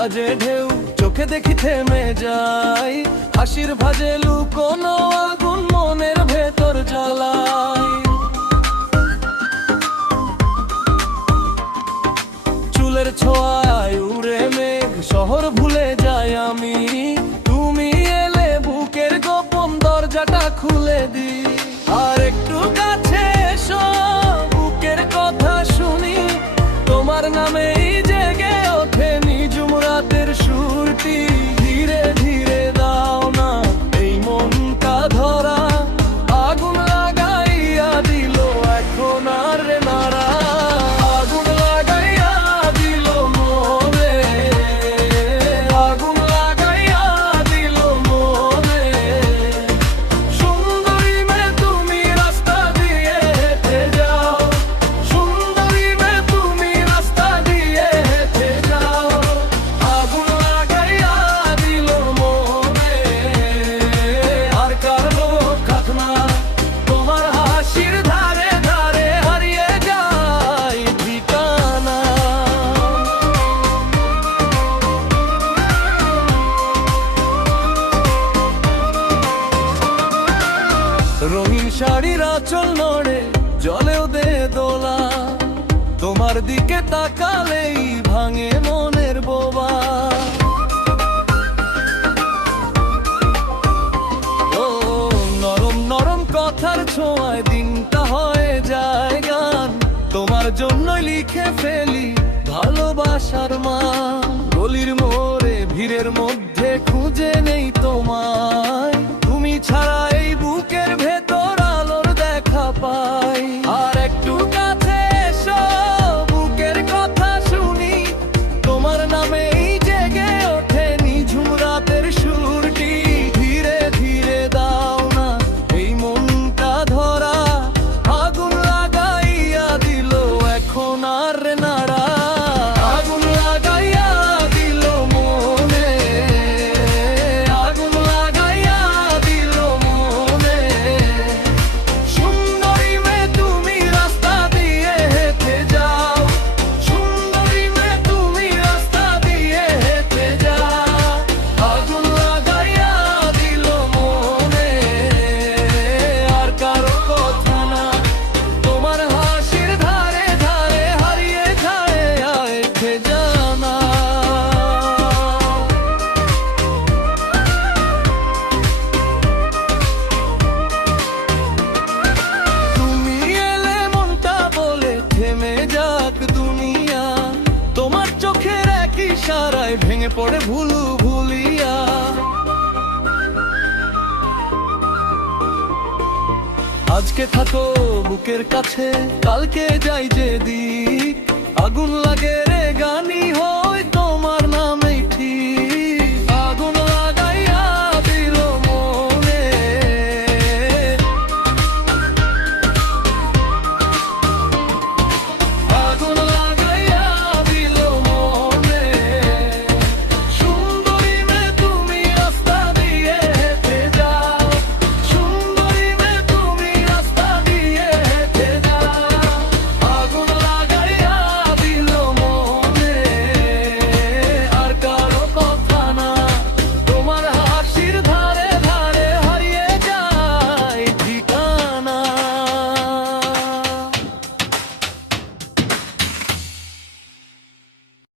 বাজে ঢেউ চোখে দেখি থেমে যাই, হাসির ভাজে লুকোনো আগুন মনের ভেতর জ্বালাই। চুলের ছোঁয়ায় উড়ে মেঘ, শহর ভুলে যাই আমি, তুমি এলে বুকের গোপন দরজাটা খুলে দি। আর একটু কাছে এসো, বুকের কথা শুনি, তোমার নামেই জেগে ওঠে নিঝুম রাতের সুরটি। ধীরে ধীরে দাও না এই মনটা ধরা, আগুন লাগাইয়া দিল এখন আর নাড়া। আগুন লাগাইয়া দিল মনে, আগুন লাগাইয়া দিল মনে। সুন্দরী মেয়ে তুমি রাস্তা দিয়ে হেঁটে যাও, সুন্দরী মেয়ে তুমি রাস্তা দিয়ে হেঁটে যাও। আগুন লাগাইয়া দিল মনে, আর কারো কাঁদনা, তোমার হাসির ধারে ধারে হারিয়ে যায় ঠিকানা। রঙিন শাড়ির আঁচল নড়ে, জলেও দে দোলা, তোমার দিকে তাকালেই ভাঙে মনের বোবা। ও নরম নরম কথার ছোঁয়ায় দিনটা হয়ে যায় গান, তোমার জন্যই লিখে ফেলি ভালোবাসার মান। গলির মোড়ে ভিড়ের মধ্যে খুঁজে নেই তোমায়, তুমি ছাড়া এই বুকের ভেতর আলোর দেখা পাই। আর একটু কাছে এসো, বুকের কথা শুনি, তোমার নামেই জেগে ওঠে নিঝুম রাতের সুরটি। ধীরে ধীরে দাও না এই মনটা ধরা, আগুন লাগাইয়া দিল এখন আর নাড়া। আগুন লাগাইয়া দিল মনে, আগুন লাগাইয়া দিল মনে। সুন্দরী মেয়ে তুমি রাস্তা দিয়ে হেঁটে যাও, সুন্দরী মেয়ে তুমি রাস্তা দিয়ে হেঁটে যাও। আগুন লাগাইয়া দিল মনে, আর কারো কথা না, তোমার হাসির ধারে ধারে হারিয়ে যায় হেঁটে জানা। তুমি এলে মনটা বলে থেমে যাক দুনিয়া, তোমার চোখের এক ইশারায় ভেঙে পড়ে ভুলু ভুলিয়া। আজকে থাকো বুকের কাছে, কালকে যাই যে দিক, আগুন লাগে রে গানি হো